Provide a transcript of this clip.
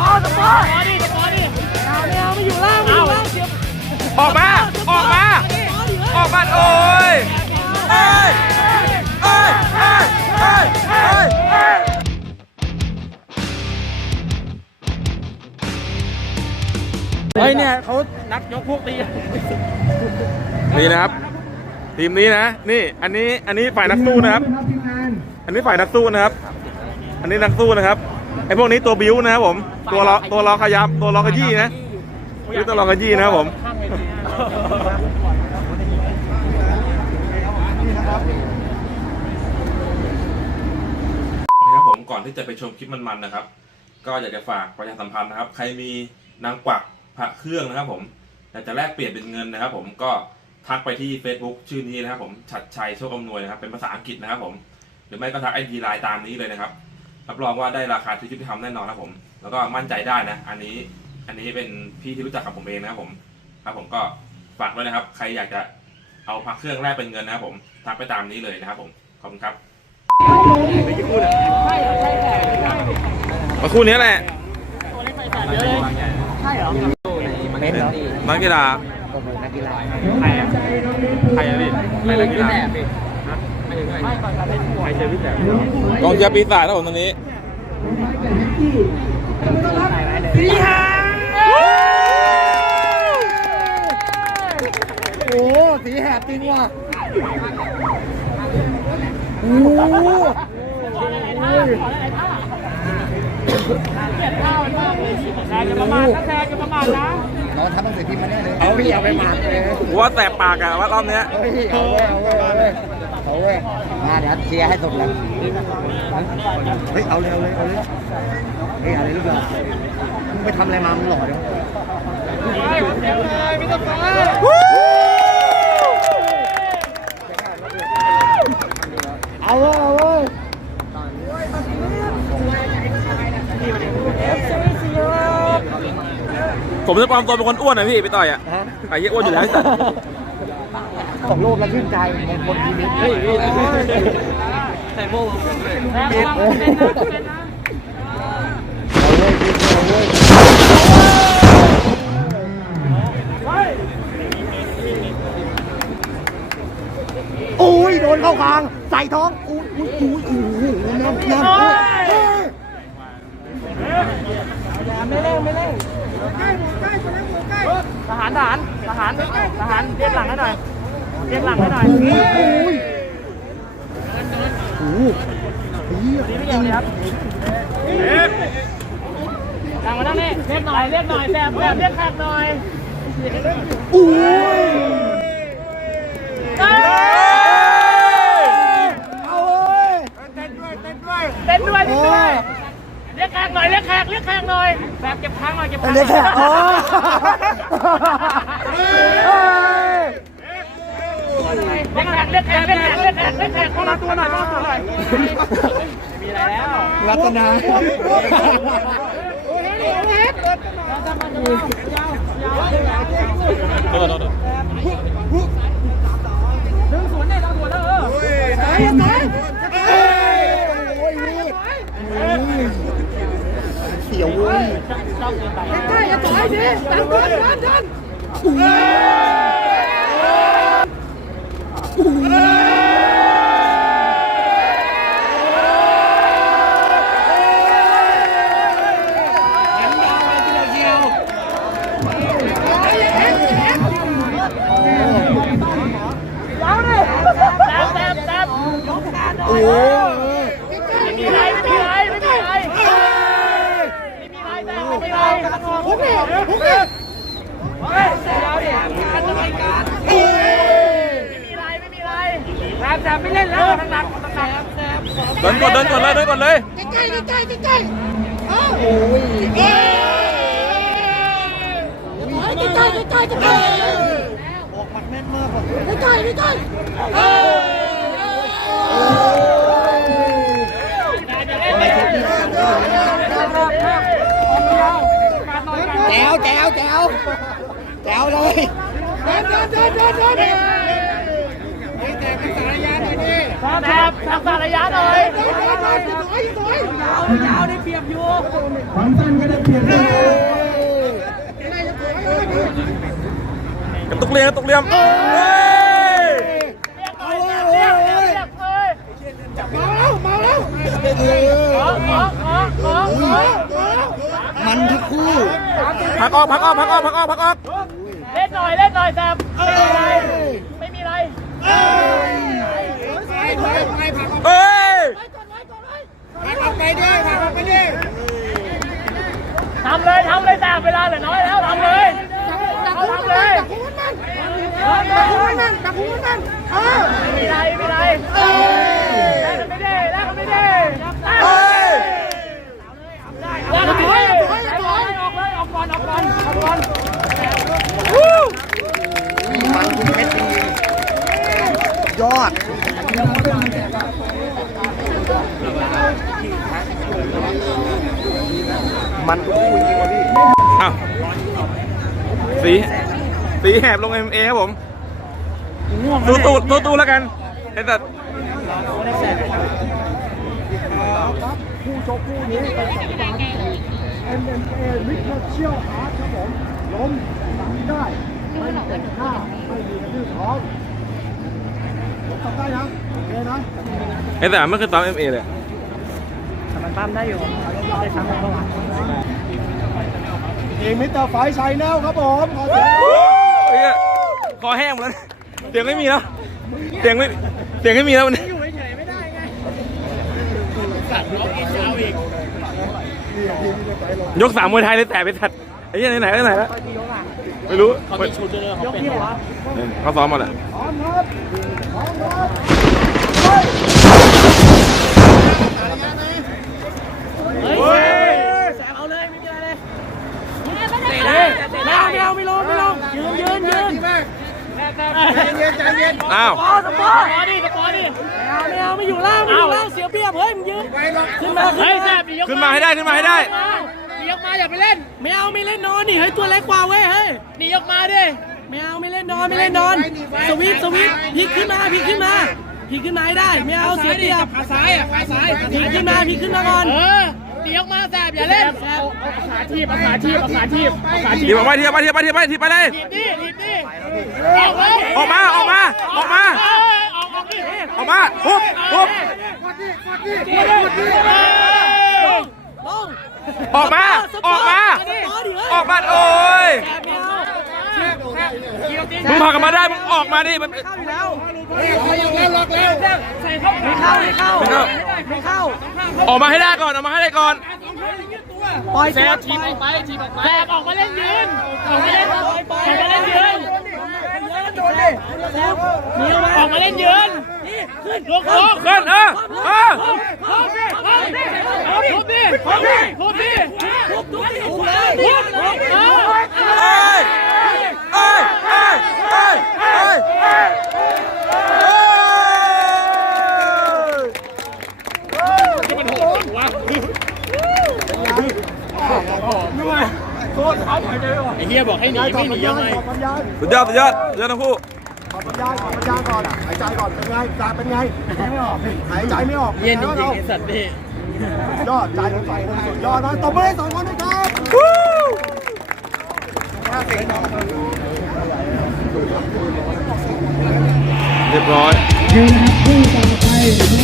อ้าวปอสปอดิสปอดิเอาไม่เอาไม่อยู่ล่างไม่อยู่ล่างออกมา ออกมา ออกมาโอ้ยเอ้ยเอ้ยเอ้ยเอ้ยเอ้ยเอ้ยเฮ้ยเนี่ยเขานักยกพวกตีนี่นะครับ ทีมนี้นะ นี่อันนี้อันนี้ฝ่ายนักสู้นะครับ อันนี้ฝ่ายนักสู้นะครับ อันนี้นักสู้นะครับ ไอพวกนี้ตัวบิ้วนะครับผมตัวรอตัวรอขยับตัวรอขยี้นะนี่ตัวรอขยี้นะครับผมนะครับผมก่อนที่จะไปชมคลิปมันๆนะครับ ก็อยากจะฝากประชาสัมพันธ์นะครับ ใครมีนางกวักพระเครื่องนะครับ ผมอยากจะแลกเปลี่ยนเป็นเงินนะครับ ผมก็ทักไปที่ Facebook ชื่อนี้นะครับผมฉัดชัยโชคอำนวยนะครับ เป็นภาษาอังกฤษนะครับผม หรือไม่ก็ทักไอดีไลน์ตามนี้เลยนะครับ รับรองว่าได้ราคาที่ยุติธรรมแน่นอนนะครับผม แล้วก็มั่นใจได้นะ อันนี้ อันนี้เป็นพี่ที่รู้จักกับผมเองนะครับผม ครับผมก็ฝากด้วยนะครับ ใครอยากจะเอาพักเครื่องแลกเป็นเงินนะครับผมทักไปตามนี้เลยนะครับผม ขอบคุณครับมาคู่นี้แหละใช่เหรอเม้นเหรอนักกีฬาโอ้โหนักกีฬาใครอะใครอะพี่ใครนักกีฬา ไม่ก่อนการเล่นมวยกองเชียร์ปีศาจครับผมตรงนี้สีหาโอ้สีแหบจริงว่ะโอ้โหขอหลายๆท่าขอหลยๆท่าเกลียดท่ามันประมาทนะแซงจะประมาทนะเราทำหนังสือพิมพ์มาแน่เลยเอาพี่เอาไปหมักเลยว่าแสบปากอะว่ารอบเนี้ยเฮ้ยเอาเว้ยเอาเว้ย เอาเว้ยเอาเว้ยมาเดี๋ยวเชียร์ให้สุดเลยเฮ้ยเอาเลยเอาเลยเอาเลยเฮ้ยอะไรลูกเรามึงไปทำอะไรมามึงหล่อจังไม่ต้องฟ้าเอาเว้ยเอาเว้ยผมจะปลอมตัวเป็นคนอ้วนนะพี่ไปต่อยอะฮะไอ้เหี้ยอ้วนอยู่แล้วไอ้ สัตว์ของโลกเราชื่นใจมงคลชีวิตเฮ้ยแซงระวังเป็นนะเป็นนะเอาเลยเอาเลยโอ้ยโดนเข้าคางใส่ท้องอุ้ยอุ้ยอุ้ยอุ้ยน้ำน้ำอุ้ยไม่เร่งไม่เร่งทหารทหารทหารทหารเรียกหลังให้หน่อย เรียกหลังให้หน่อยอุ้ยโอ้โหนี่ไม่เกี่ยวเลยครับหลังมานั่งนี่เรียกหน่อยเรียกหน่อยแซมแซมเรียกแขกหน่อยอุ้ยเอ้ยเอาเว้ยเต้นด้วยเต้นด้วยเต้นด้วยเรียกแขกหน่อยเรียกแขกเรียกแขกหน่อยแซมเก็บค้างหน่อยเก็บค้างเล็กแค่อ๋อ เฮ้ยเรียกแขกเรียกแขกเรียกแขกเรียกแขกเรียกแขกเข้ามาตัวหน่อยเข้ามาตัวหน่อยมีอะไรแล้วรัตนาโทษโทษโทษดึงสวนเนี่ยเราสวนแล้วเออเสียวเว้ยชอบเกินไปใกล้จะต่อยดิดันดันดันดัน ไม่มีไรไม่มีไรไม่มีไรไม่มีไรแซมไม่มีไรผมเองผมเองเฮ้ยเดี๋ยวดิการดำเนินการไม่มีไรไม่มีไรแซมแซมไม่เล่นแล้วทั้งนั้นทั้งนั้นแซมเดินกดเดินกดเลยเดินกดเลยใกล้ใกล้ใกล้ใกล้โอ้ยใกล้ใกล้ใกล้ใกล้ออกมันแม่นมากใกล้ใกล้ใกล้ แจ๋วแจ๋วแจ๋วแจ๋วเลยเดินเดินเดินเดินเดินแซมแซมทำสารยะหน่อยถอยถอยถอยยาวได้เปรียบอยู่ความสั้นก็ได้เปรียบด้วยกระตุกเรียมกระตุกเรียมเฮ้ย เรียกเรียกเรียกเอ้ยมาแล้ว มันทั้งคู่พักออกพักออกพักออกพักออกพักออกเล่นหน่อยเล่นหน่อยแซมไม่มีไรไม่มีไรเฮ้ยทำเลยทำเลยแซมเวลาเหลือน้อยแล้วทำเลยทำเลย ไม่มีไรไม่มีไรแลกกันไม่ได้แลกกันไม่ได้เฮ้ยแลกกันไม่ได้ออกเลยออกเลยออกก่อนออกก่อนออกก่อนมันทุกเม็ดจริงๆยอดมันทุกคู่จริงๆว่ะพี่อ้าวสี สีแหบลงเอ็มเอครับผมตู้ตู้ตู้ตู้แล้วกันไอ้สัตว์ผู้ชกคู่นี้เป็นสัปดาห์ที่สี่ MMA มิกเชียลอาร์ตครับผมล้มหลังได้ไม่เตะหน้าไม่มีกระดื้อท้องผมทำได้นะโอเคนะไอ้แต่ไม่เคยซ้อมเอ็มเอเลยมันปั้มได้อยู่ได้ซ้ำเมื่อวานทีมมิสเตอร์ไฟชัยแนลครับผมขอเสียงเฮ้ย คอแห้งหมดแล้วเสียงไม่มีแล้วเสียงไม่เสียงไม่มีแล้ววันนี้ยกสามมวยไทยเลยแต่ไปสัตว์ไอ้เหี้ยไหนไหนไหนแล้วไม่รู้เขามีชุดด้วยเขาเป็นเขาซ้อมมาแหละพร้อมครับพร้อมครับเฮ้ยแซมเอาเลยไม่มีอะไรเลยเตะเลยไม่เอาไม่เอาไม่ลงไม่ลงยืนยืนยืนเย็นใจเย็น อ้าวปอสปอร์สปอร์ดิสปอร์ดิไม่เอาไม่เอาไม่อยู่ล่างไม่อยู่ล่างเสียเปรียบเฮ้ยมึงยืนขึ้นมาเฮ้ยแซมขึ้นมาให้ได้ขึ้นมาให้ได้หนีออกมาอย่าไปเล่น ไม่เอาไม่เล่นนอนนี่เฮ้ยตัวเล็กกว่าเว้ยเฮ้ยหนีออกมาดิไม่เอาไม่เล่นนอนไม่เล่นนอน สวิปสวิปพลิกขึ้นมาพลิกขึ้นมาพลิกขึ้นมาให้ได้ ไม่เอาเสียเปรียบขาซ้ายอะขาซ้ายพลิกขึ้นมาพลิกขึ้นมาก่อนเออ หนีออกมาแสบอย่าเล่นเอาขาทีบเอาขาทีบเอาขาทีบขาทีทีบออกไปทีบออกไปทีบออกไปทีบออกไปทีบไปเลย ทีบดิทีบดิออกเลยออกมาออกมาออกมาเออออกออกดิออกมาปุ๊บปุ๊บเออลงออกมาออกมา ออกมาโอ้ยมึงพากันมาได้มึงออกมาดิมัน เข้าอยู่แล้ว ไม่เข้าไม่เข้าไม่เข้าไม่เข้า ออกมาให้ได้ก่อนออกมาให้ได้ก่อนปล่อยแสบทีบออกไปทีบออกไปแสบออกมาเล่นยืนออกมาเล่นออกมาเล่นยืนเนียวมาออกมาเล่นยืนนี่ขึ้นลงโค้งขึ้นเออเออทุบดิทุบดิทุบดิทุบดิ ทุบทุบทุบเลย ทุบเลยเออ เอ้ยเอ้ยเอ้ยเอ้ยเอ้ยเอ้ย ไอ้เฮียบอกให้หนีไม่หนียังไงขอบรรยายสุดยอดสุดยอดสุดยอดทั้งคู่ขอบรรยายขอบรรยายก่อนหายใจก่อนเป็นไงจ่าเป็นไงหายใจไม่ออกหายใจไม่ออกเย็นจริงๆไอ้สัตว์นี่ยอดใจของสองคนสุดยอดนะตบมือให้สองคนนะครับเรียบร้อยยืนคู่กัน